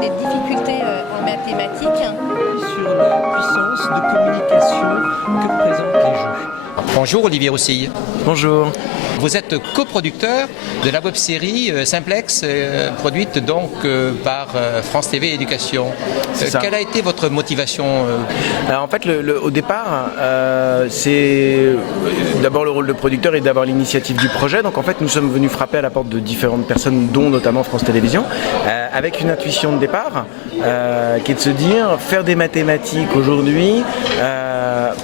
des difficultés en mathématiques. Sur la puissance de communication que présentent les jeux. Bonjour Olivier Roussille. Bonjour. Vous êtes coproducteur de la web-série Simplex, produite donc par France TV Éducation. Quelle a été votre motivation Alors en fait, au départ, c'est d'abord le rôle de producteur et d'avoir l'initiative du projet. Donc en fait, nous sommes venus frapper à la porte de différentes personnes, dont notamment France Télévisions, avec une intuition de départ, qui est de se dire, faire des mathématiques aujourd'hui,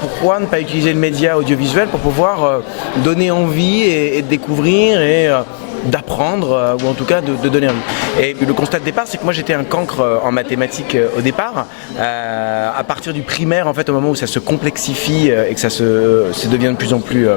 pourquoi ne pas utiliser le média audiovisuel pour pouvoir donner envie et de découvrir et d'apprendre ou en tout cas de donner envie. Et le constat de départ, c'est que moi j'étais un cancre en mathématiques au départ. À partir du primaire, en fait, au moment où ça se complexifie et que ça devient de plus en plus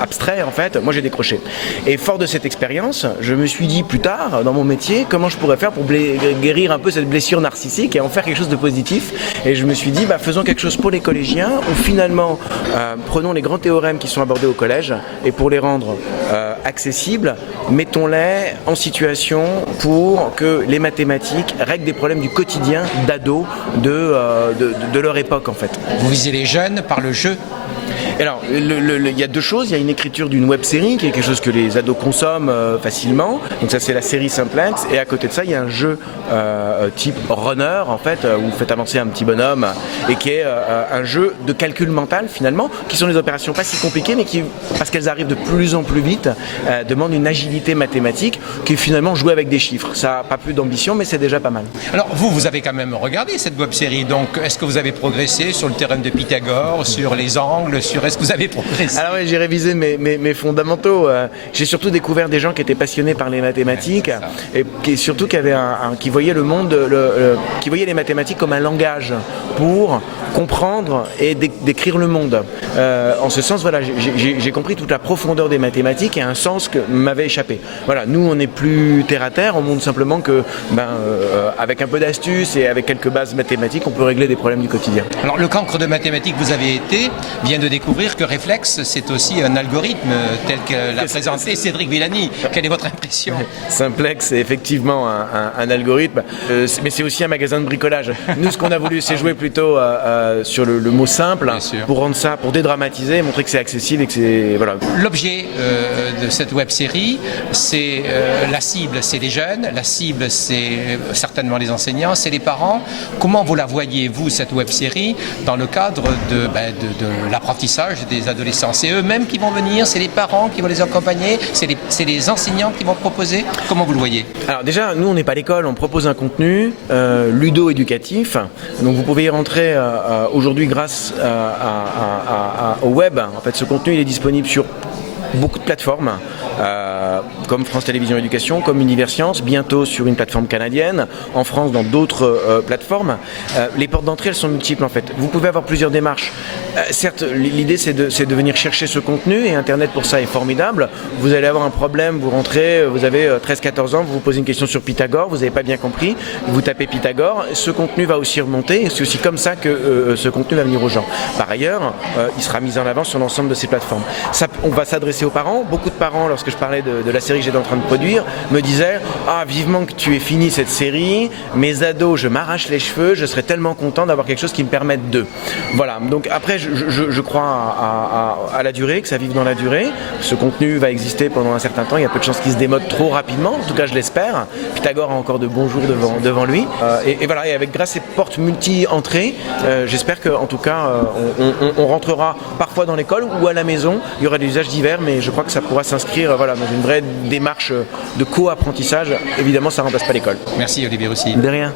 abstrait, en fait, moi j'ai décroché. Et fort de cette expérience, je me suis dit plus tard, dans mon métier, comment je pourrais faire pour guérir un peu cette blessure narcissique et en faire quelque chose de positif. Et je me suis dit, faisons quelque chose pour les collégiens, où finalement, prenons les grands théorèmes qui sont abordés au collège, et pour les rendre accessibles, mettons-les en situation pour que les mathématiques règlent des problèmes du quotidien d'ados de leur époque, en fait. Vous visez les jeunes par le jeu? Alors, il y a deux choses. Il y a une écriture d'une web-série qui est quelque chose que les ados consomment facilement. Donc ça, c'est la série Simplex. Et à côté de ça, il y a un jeu type runner, en fait, où vous faites avancer un petit bonhomme et qui est un jeu de calcul mental, finalement, qui sont des opérations pas si compliquées, mais qui, parce qu'elles arrivent de plus en plus vite, demandent une agilité mathématique qui est finalement jouée avec des chiffres. Ça n'a pas plus d'ambition, mais c'est déjà pas mal. Alors, vous avez quand même regardé cette web-série. Donc, est-ce que vous avez progressé sur le théorème de Pythagore, sur les angles, est-ce que vous avez progressé? Alors oui, j'ai révisé mes fondamentaux. J'ai surtout découvert des gens qui étaient passionnés par les mathématiques et qui voyaient le monde, qui voyaient les mathématiques comme un langage pour comprendre et décrire le monde. En ce sens, voilà, j'ai compris toute la profondeur des mathématiques et un sens que m'avait échappé. Voilà, nous on n'est plus terre à terre, on montre simplement que avec un peu d'astuce et avec quelques bases mathématiques, on peut régler des problèmes du quotidien. Alors le cancre de mathématiques que vous avez été vient de découvrir que Réflexe, c'est aussi un algorithme tel que l'a présenté Cédric Villani. Quelle est votre impression? Simplex, c'est effectivement un algorithme, mais c'est aussi un magasin de bricolage. Nous, ce qu'on a voulu, c'est jouer plutôt sur le mot simple, pour rendre ça, pour dédramatiser, montrer que c'est accessible et que c'est... Voilà. L'objet de cette web-série, c'est la cible, c'est les jeunes, la cible, c'est certainement les enseignants, c'est les parents. Comment vous la voyez, vous, cette web-série, dans le cadre de l'apprentissage des adolescents? C'est eux-mêmes qui vont venir, c'est les parents qui vont les accompagner, c'est les enseignants qui vont proposer? Comment vous le voyez? Alors déjà, nous on n'est pas l'école, on propose un contenu ludo-éducatif, donc vous pouvez y rentrer aujourd'hui grâce au web. En fait, ce contenu il est disponible sur beaucoup de plateformes, comme France Télévisions Éducation, comme Universcience, bientôt sur une plateforme canadienne, en France dans d'autres plateformes. Les portes d'entrée, elles sont multiples en fait. Vous pouvez avoir plusieurs démarches. Certes, l'idée c'est de venir chercher ce contenu et Internet pour ça est formidable. Vous allez avoir un problème, vous rentrez, vous avez 13-14 ans, vous vous posez une question sur Pythagore, vous n'avez pas bien compris, vous tapez Pythagore, ce contenu va aussi remonter et c'est aussi comme ça que ce contenu va venir aux gens. Par ailleurs, il sera mis en avant sur l'ensemble de ces plateformes. On va s'adresser aux parents. Beaucoup de parents, lorsque je parlais de la série que j'étais en train de produire, me disaient « Ah, vivement que tu aies fini cette série, mes ados, je m'arrache les cheveux, je serais tellement content d'avoir quelque chose qui me permette de... » Voilà, donc après, je crois à la durée, que ça vive dans la durée. Ce contenu va exister pendant un certain temps, il y a peu de chances qu'il se démode trop rapidement, en tout cas je l'espère. Pythagore a encore de bons jours devant lui. Et voilà, et avec grâce à ces portes multi-entrées, j'espère qu'en tout cas, on rentrera parfois dans l'école ou à la maison, il y aura des usages divers, mais je crois que ça pourra s'inscrire dans une vraie démarche de co-apprentissage. Évidemment, ça ne remplace pas l'école. Merci Olivier Roussille. De rien.